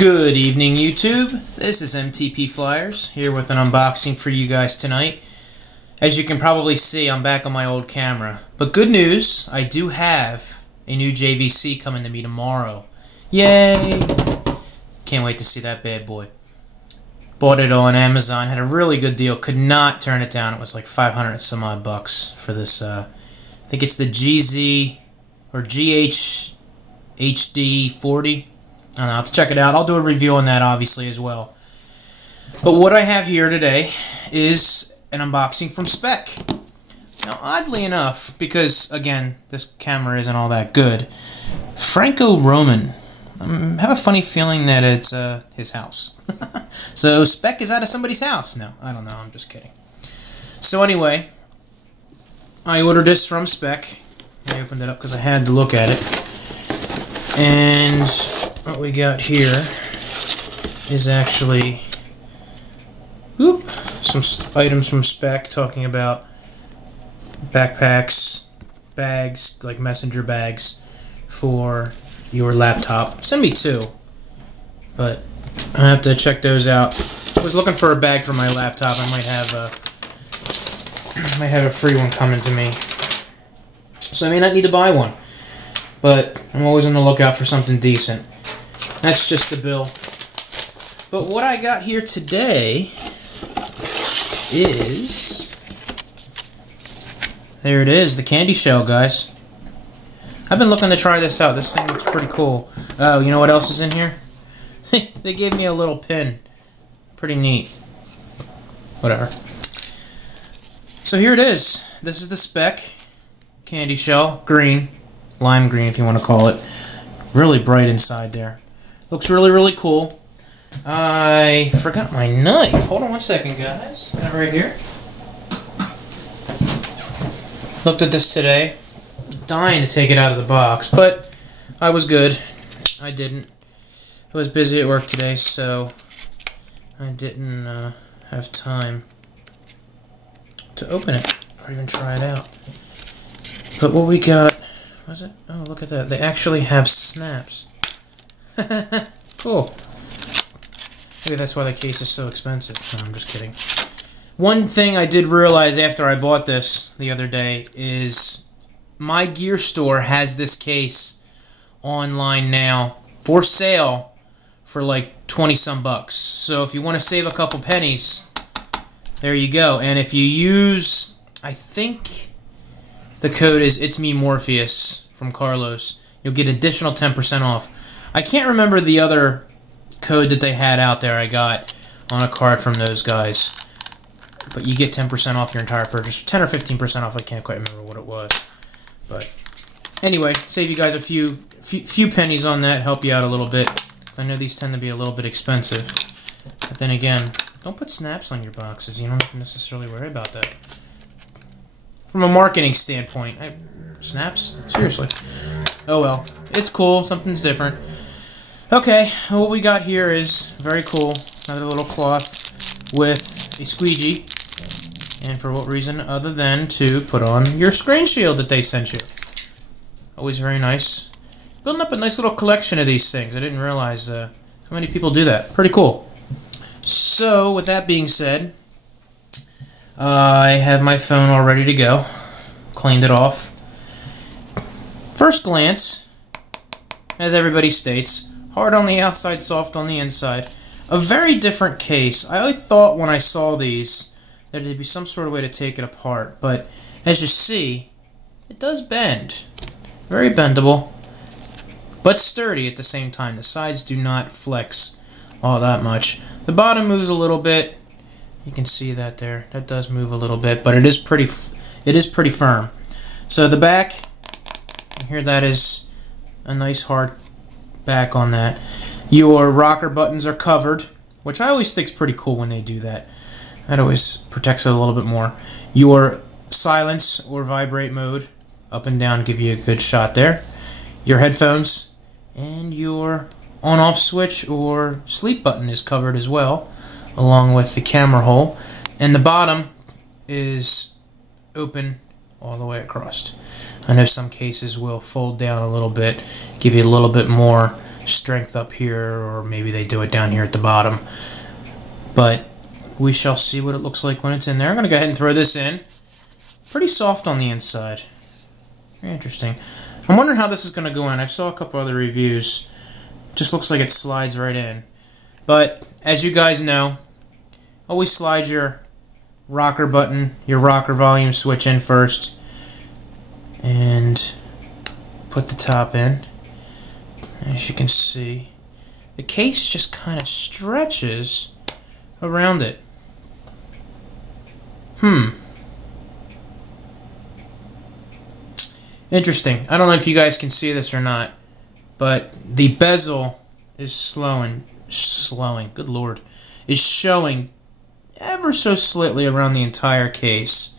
Good evening, YouTube. This is MTP Flyers here with an unboxing for you guys tonight. As you can probably see, I'm back on my old camera. But good news, I do have a new JVC coming to me tomorrow. Yay! Can't wait to see that bad boy. Bought it on Amazon, had a really good deal, could not turn it down. It was like 500 and some odd bucks for this, I think it's the GZ or GH HD 40. I don't know, I'll have to check it out. I'll do a review on that obviously as well. But what I have here today is an unboxing from Speck. Now oddly enough, because again this camera isn't all that good, Franco-Roman. I have a funny feeling that it's his house. So Speck is out of somebody's house. No, I don't know, I'm just kidding. So anyway, I ordered this from Speck. I opened it up because I had to look at it. And what we got here is actually some items from Speck talking about backpacks, bags, like messenger bags for your laptop. Send me two, but I have to check those out. I was looking for a bag for my laptop. I might have a free one coming to me, so I may not need to buy one. But I'm always on the lookout for something decent. That's just the bill. But what I got here today is... there it is, the candy shell, guys. I've been looking to try this out. This thing looks pretty cool. Oh, you know what else is in here? They gave me a little pin. Pretty neat. Whatever. So here it is. This is the Speck candy shell. Green. Lime green, if you want to call it. Really bright inside there. Looks really, really cool. I forgot my knife. Hold on one second, guys. Got it right here. Looked at this today. Dying to take it out of the box, but I was good. I didn't. I was busy at work today, so I didn't have time to open it or even try it out. But what we got... was it? Oh, look at that. They actually have snaps. Cool. Maybe that's why the case is so expensive. No, I'm just kidding. One thing I did realize after I bought this the other day is my gear store has this case online now for sale for like 20 some bucks. So if you want to save a couple pennies, there you go. And if you use, I think the code is It's Me Morpheus from Carlos, you'll get additional 10% off. I can't remember the other code that they had out there I got on a card from those guys, but you get 10% off your entire purchase. 10 or 15% off, I can't quite remember what it was. But anyway, save you guys a few pennies on that, help you out a little bit. I know these tend to be a little bit expensive, but then again, don't put snaps on your boxes. You don't necessarily worry about that. From a marketing standpoint, snaps? Seriously. Oh well, it's cool, something's different. Okay, what we got here is very cool. Another little cloth with a squeegee. And for what reason other than to put on your screen shield that they sent you. Always very nice. Building up a nice little collection of these things. I didn't realize how many people do that. Pretty cool. So, with that being said, I have my phone all ready to go. Cleaned it off. First glance, as everybody states, hard on the outside, soft on the inside. A very different case. I thought when I saw these that there'd be some sort of way to take it apart, but as you see, it does bend. Very bendable, but sturdy at the same time. The sides do not flex all that much. The bottom moves a little bit. You can see that there. That does move a little bit, but it is pretty firm. So the back, here that is a nice hard back on that. Your rocker buttons are covered, which I always think is pretty cool when they do that. That always protects it a little bit more. Your silence or vibrate mode, up and down, give you a good shot there. Your headphones and your on-off switch or sleep button is covered as well, along with the camera hole, and the bottom is open all the way across. I know some cases will fold down a little bit, give you a little bit more strength up here, or maybe they do it down here at the bottom. But we shall see what it looks like when it's in there. I'm going to go ahead and throw this in. Pretty soft on the inside. Very interesting. I'm wondering how this is going to go in. I saw a couple other reviews. Just looks like it slides right in. But as you guys know, always slide your rocker button, your rocker volume switch in first, and put the top in. As you can see, the case just kind of stretches around it. Interesting. I don't know if you guys can see this or not, but the bezel is good lord, is showing ever so slightly around the entire case.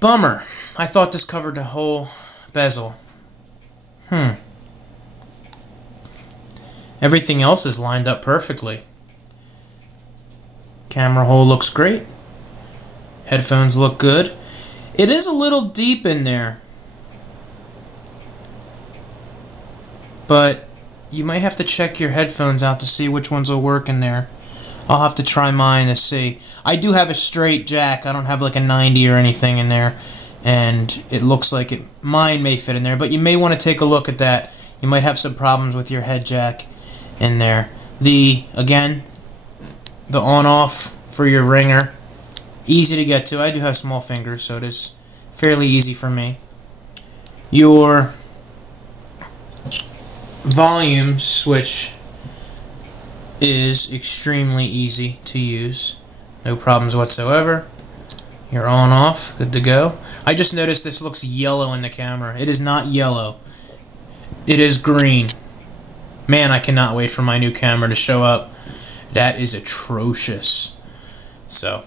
Bummer. I thought this covered the whole bezel. Everything else is lined up perfectly. Camera hole looks great. Headphones look good. It is a little deep in there, but you might have to check your headphones out to see which ones will work in there. I'll have to try mine to see. I do have a straight jack. I don't have like a 90 or anything in there, and it looks like mine may fit in there, but you may want to take a look at that. You might have some problems with your head jack in there. Again, the on-off for your ringer, easy to get to. I do have small fingers, so it is fairly easy for me. Your volume switch is extremely easy to use. No problems whatsoever. You're on-off, good to go. I just noticed this looks yellow in the camera. It is not yellow. It is green. Man, I cannot wait for my new camera to show up. That is atrocious. So,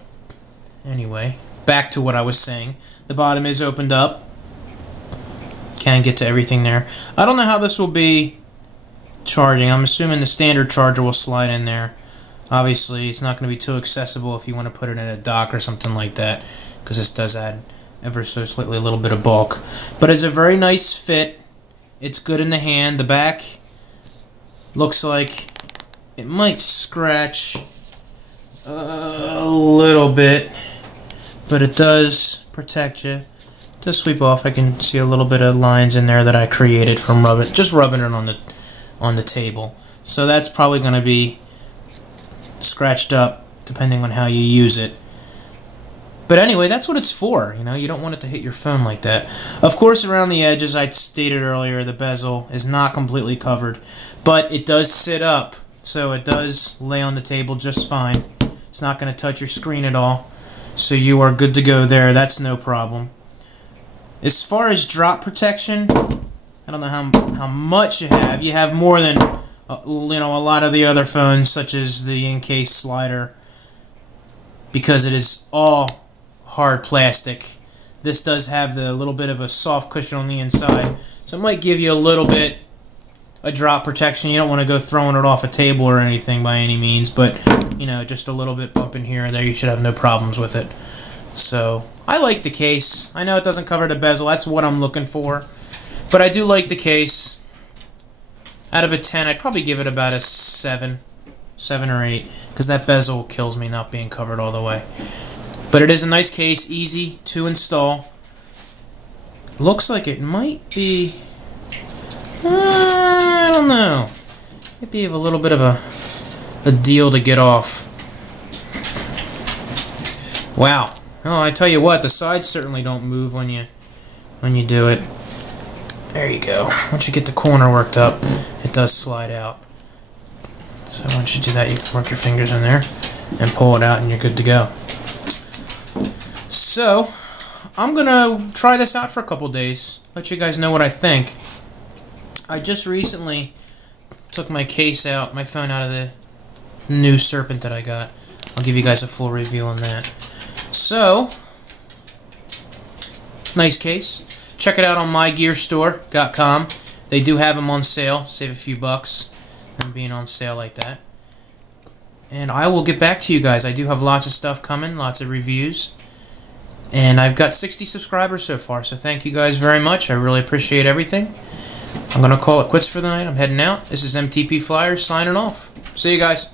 anyway, back to what I was saying. The bottom is opened up. Can get to everything there. I don't know how this will be charging. I'm assuming the standard charger will slide in there. Obviously, it's not going to be too accessible if you want to put it in a dock or something like that, because this does add ever so slightly a little bit of bulk. But it's a very nice fit. It's good in the hand. The back looks like it might scratch a little bit, but it does protect you. It does sweep off. I can see a little bit of lines in there that I created from just rubbing it on the table. So that's probably going to be scratched up depending on how you use it. But anyway, that's what it's for. You know, you don't want it to hit your phone like that. Of course, around the edges, I stated earlier, the bezel is not completely covered, but it does sit up, so it does lay on the table just fine. It's not going to touch your screen at all, so you are good to go there. That's no problem. As far as drop protection, I don't know how much you have. You have more than a lot of the other phones, such as the in-case slider, because it is all hard plastic. This does have the little bit of a soft cushion on the inside, so it might give you a little bit of drop protection. You don't want to go throwing it off a table or anything by any means, but just a little bit bumping here and there, you should have no problems with it. So I like the case. I know it doesn't cover the bezel. That's what I'm looking for, but I do like the case. Out of a 10, I'd probably give it about a 7 or 8, because that bezel kills me not being covered all the way. But it is a nice case, easy to install. Looks like it might be, I don't know, might be a little bit of a deal to get off. Wow. Oh, I tell you what, the sides certainly don't move when you do it. There you go. Once you get the corner worked up, it does slide out. So once you do that, you can work your fingers in there and pull it out, and you're good to go. So I'm gonna try this out for a couple days, let you guys know what I think. I just recently took my case out, my phone out of the new Serpent that I got. I'll give you guys a full review on that. So, nice case. Check it out on mygearstore.com. They do have them on sale. Save a few bucks on being on sale like that. And I will get back to you guys. I do have lots of stuff coming, lots of reviews. And I've got 60 subscribers so far, so thank you guys very much. I really appreciate everything. I'm going to call it quits for the night. I'm heading out. This is MTP Flyers signing off. See you guys.